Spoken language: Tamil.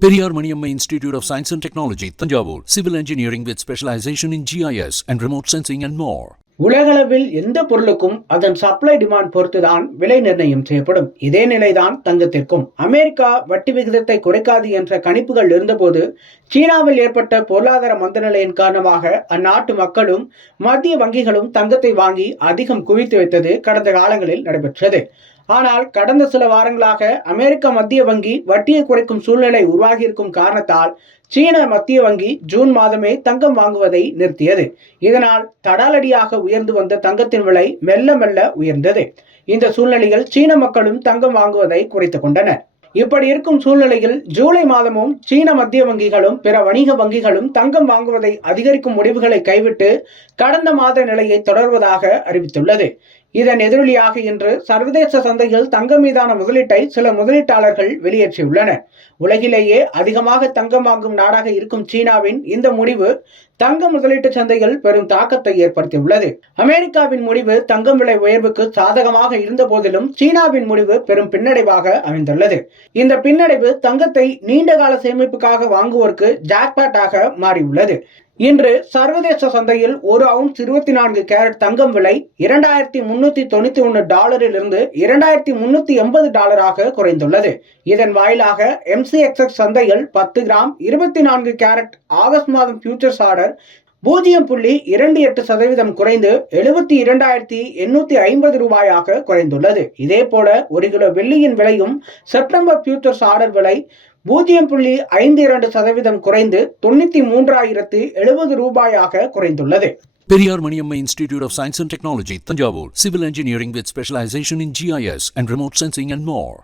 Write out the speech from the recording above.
Periyar Maniamma Institute of Science and Technology, Thanjavur, Civil Engineering with specialization in GIS and remote sensing and more. உலகளவில் எந்த பொருளுக்கும் அதன் சப்ளை டிமாண்ட் பொறுத்துதான் விலை நிர்ணயம் செய்யப்படும். இதே நிலைதான் தங்கத்திற்கும். அமெரிக்கா வட்டி விகிதத்தை குறைக்காது என்ற கணிப்புகள் இருந்தபோது சீனாவில் ஏற்பட்ட பொருளாதார மந்தநிலையின் காரணமாக அந்நாட்டு மக்களும் மத்திய வங்கிகளும் தங்கத்தை வாங்கி அதிகம் குவித்து வைத்தது கடந்த காலங்களில் நடைபெற்றது. ஆனால் கடந்த சில வாரங்களாக அமெரிக்க மத்திய வங்கி வட்டியை குறைக்கும் சூழ்நிலை உருவாகியிருக்கும் காரணத்தால் சீன மத்திய வங்கி ஜூன் மாதமே தங்கம் வாங்குவதை நிறுத்தியது. இதனால் தடாலடியாக உயர்ந்து வந்த தங்கத்தின் விலை மெல்ல மெல்ல உயர்ந்தது. இந்த சூழ்நிலையில் சீன மக்களும் தங்கம் வாங்குவதை குறைத்துக் கொண்டனர். இப்படி இருக்கும் சூழ்நிலையில் ஜூலை மாதமும் சீன மத்திய வங்கிகளும் பிற வணிக வங்கிகளும் தங்கம் வாங்குவதை அதிகரிக்கும் முடிவுகளை கைவிட்டு கடந்த மாத நிலையை தொடர்வதாக அறிவித்துள்ளது. இதன் எதிரொலியாக இன்று சர்வதேச சந்தையில் தங்கம் மீதான முதலீட்டை சில முதலீட்டாளர்கள் வெளியேற்றியுள்ளனர். உலகிலேயே அதிகமாக தங்கம் வாங்கும் நாடாக இருக்கும் சீனாவின் இந்த முடிவு தங்க முதலீட்டு சந்தையில் பெரும் தாக்கத்தை ஏற்படுத்தியுள்ளது. அமெரிக்காவின் முடிவு தங்கம் விலை உயர்வுக்கு சாதகமாக இருந்த போதிலும் சீனாவின் முடிவு பெரும் பின்னடைவாக அமைந்துள்ளது. இந்த பின்னடைவு தங்கத்தை நீண்டகால சேமிப்புக்காக வாங்குவோருக்கு ஜாக்பாட்டாக மாறியுள்ளது. இன்று சர்வதேச சந்தையில் ஒரு அவுன்ஸ் 24 கேரட் தங்கம் விலை $2,391 இருந்து $2,380 குறைந்துள்ளது. இதன் வாயிலாக MCXX சந்தையில் 10 கிராம் 24 கேரட் ஆகஸ்ட் மாதம் ஃபியூச்சர்ஸ் ஆர்டர் 0.28% குறைந்து $72,850 குறைந்துள்ளது. இதே போல 1 கிலோ வெள்ளியின் விலையும் செப்டம்பர் ஃபியூச்சர்ஸ் ஆர்டர் விலை 0.52% குறைந்து $93,070 குறைந்துள்ளது. Periyar Maniamma Institute of Science and Technology, Thanjavur, Civil Engineering with specialization in GIS and remote sensing and more.